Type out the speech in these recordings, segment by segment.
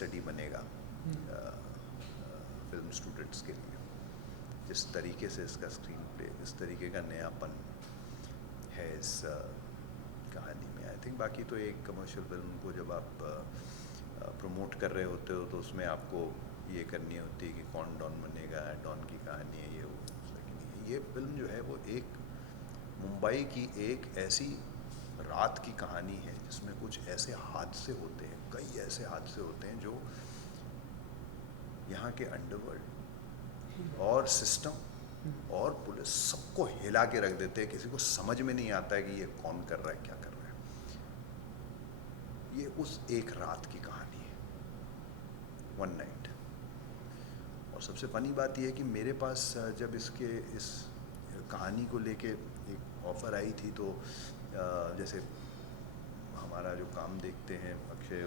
Study बनेगा film students के लिए। जिस तरीके से इसका स्क्रीन प्ले, इस तरीके का नयापन है इस कहानी में, आई थिंक। बाकी तो एक कमर्शियल फिल्म को जब आप प्रमोट कर रहे होते हो तो उसमें आपको ये करनी होती है कि कौन डॉन बनेगा, डॉन की कहानी है, ये वो। ये फिल्म जो है वो एक मुंबई की एक ऐसी रात की कहानी है जिसमें कुछ ऐसे हादसे होते हैं, कई ऐसे हादसे होते हैं जो यहाँ के अंडरवर्ल्ड और सिस्टम और पुलिस सबको हिला के रख देते हैं। किसी को समझ में नहीं आता है कि ये कौन कर रहा है, क्या कर रहा है। ये उस एक रात की कहानी है, वन नाइट। और सबसे फनी बात यह है कि मेरे पास जब इस कहानी को लेके एक ऑफ़र आई थी तो जैसे हमारा जो काम देखते हैं अक्षय,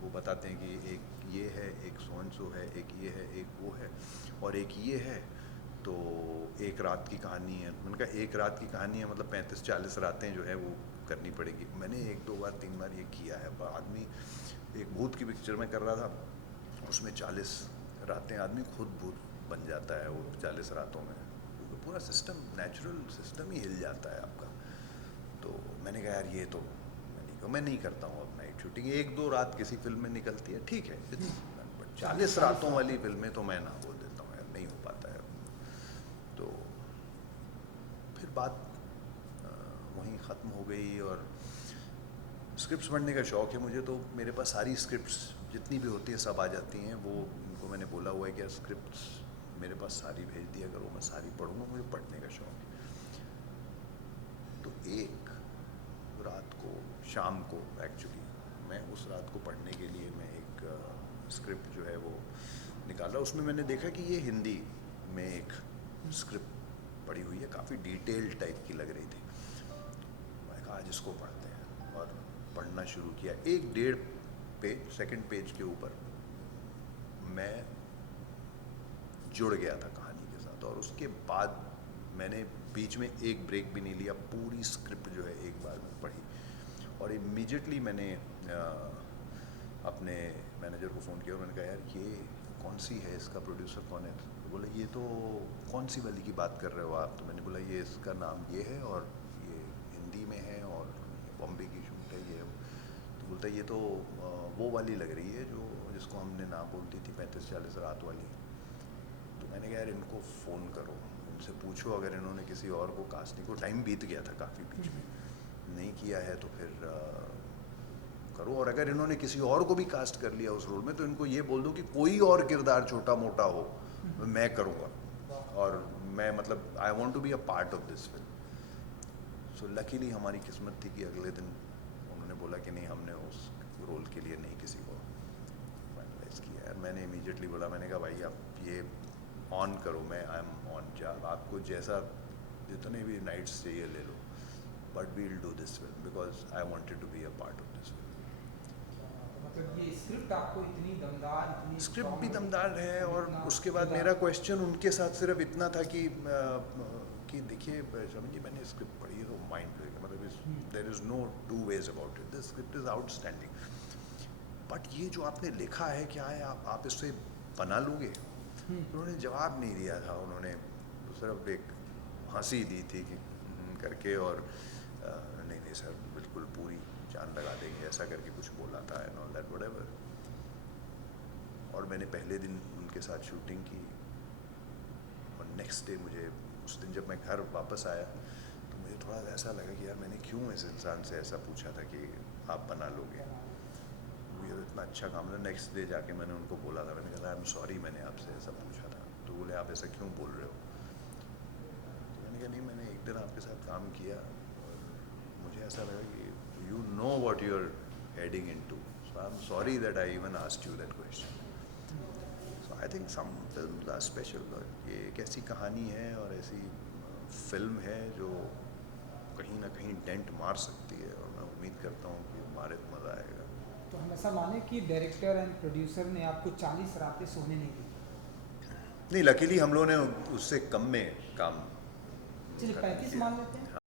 वो बताते हैं कि एक ये है, एक सो एंड सो है, एक ये है, एक वो है और एक ये है, तो एक रात की कहानी है। मैंने कहा एक रात की कहानी है मतलब 35-40 रातें जो है वो करनी पड़ेगी। मैंने 1-2 बार 3 बार ये किया है। आदमी एक भूत की पिक्चर में कर रहा था, उसमें 40 रातें आदमी खुद भूत बन जाता है वो 40 रातों में। तो पूरा सिस्टम, नेचुरल सिस्टम ही हिल जाता है आपका। तो मैंने कहा यार ये तो मैं नहीं करता हूँ अब नाइट शूटिंग। 1-2 रात किसी फिल्म में निकलती है, ठीक है, बट 40 रातों वाली फिल्में तो मैं ना बोल देता हूँ यार, नहीं हो पाता है। तो फिर बात वहीं ख़त्म हो गई। और स्क्रिप्ट्स पढ़ने का शौक़ है मुझे, तो मेरे पास सारी स्क्रिप्ट्स जितनी भी होती है सब आ जाती हैं। वो उनको मैंने बोला हुआ है कि स्क्रिप्ट्स मेरे पास सारी भेज दिया करो, मैं सारी पढ़ूँगा, मुझे पढ़ने का शौक़ है। तो एक रात को, शाम को एक्चुअली, मैं उस रात को पढ़ने के लिए मैं एक स्क्रिप्ट जो है वो निकाला। उसमें मैंने देखा कि ये हिंदी में एक स्क्रिप्ट पढ़ी हुई है, काफ़ी डिटेल्ड टाइप की लग रही थी। मैं कहा आज इसको पढ़ते हैं, और पढ़ना शुरू किया। 1-1.5 पेज, सेकंड पेज के ऊपर मैं जुड़ गया था कहानी के साथ। और उसके बाद मैंने बीच में एक ब्रेक भी नहीं लिया, पूरी स्क्रिप्ट जो है एक बार में पढ़ी। और इमीडिएटली मैंने अपने मैनेजर को फ़ोन किया और मैंने कहा यार ये कौन सी है, इसका प्रोड्यूसर कौन है? तो बोला ये तो कौन सी वाली की बात कर रहे हो आप? तो मैंने बोला ये इसका नाम ये है और ये हिंदी में है और बॉम्बे की शूट है ये। तो बोलता ये तो वो वाली लग रही है जो जिसको हमने ना बोलती थी 35-40 रात वाली। तो मैंने कहा यार इनको फ़ोन करो, उनसे पूछो अगर इन्होंने किसी और को कास्ट नहीं को। टाइम बीत गया था काफ़ी बीच में, नहीं किया है तो फिर करो। और अगर इन्होंने किसी और को भी कास्ट कर लिया उस रोल में तो इनको ये बोल दो कि कोई और किरदार छोटा मोटा हो मैं करूँगा, और मैं मतलब I want to be a part of this film. So luckily हमारी किस्मत थी कि अगले दिन उन्होंने बोला कि नहीं, हमने उस रोल के लिए नहीं किसी को फाइनलाइज किया है। मैंने इमीडिएटली बोला, मैंने कहा भाई आप ये ऑन करो, मैं आई एम ऑन। जब आपको जैसा जितने भी नाइट्स चाहिए ले लो, but we will do this film because I wanted to be a part of this film. मतलब ये स्क्रिप्ट आपको इतनी दमदार, इतनी स्क्रिप्ट भी दमदार है। और उसके बाद मेरा क्वेश्चन उनके साथ सिर्फ इतना था कि देखिए समझिए मैंने स्क्रिप्ट पढ़ी है तो माइंड ब्लोइंग, मतलब there is no two ways about it, this script is outstanding, but ये जो आपने लिखा है क्या है, आप इससे बना लोगे? उन्होंने जवाब नहीं दिया था, उन्होंने सिर्फ एक हंसी दी थी कि करके, और नहीं नहीं सर बिल्कुल पूरी जान लगा देंगे ऐसा करके कुछ बोला था एंड ऑल दैट व्हाटएवर। और मैंने पहले दिन उनके साथ शूटिंग की और नेक्स्ट डे मुझे, उस दिन जब मैं घर वापस आया तो मुझे थोड़ा ऐसा लगा कि यार मैंने क्यों इस इंसान से ऐसा पूछा था कि आप बना लोगे, मुझे तो इतना अच्छा काम था। नेक्स्ट डे जाके मैंने उनको बोला था, मैंने कहा आई एम सॉरी मैंने आपसे ऐसा पूछा था। तो बोले आप ऐसा क्यों बोल रहे हो? तो मैंने कहा नहीं, मैंने एक दिन आपके साथ काम किया और मुझे ऐसा लगा कि you know what you are heading into, so I am sorry that I even asked you that question. So I think some films are special. ये एक ऐसी कहानी है और ऐसी फिल्म है जो कहीं ना कहीं डेंट मार सकती है, और मैं उम्मीद करता हूँ कि मारे तो मज़ा आएगा। तो हम ऐसा माने कि डायरेक्टर एंड प्रोड्यूसर ने आपको 40 रातें सोने नहीं दी? नहीं, लकीली हम लोगों ने उससे कम में काम चलिए 35 मान लेते हैं।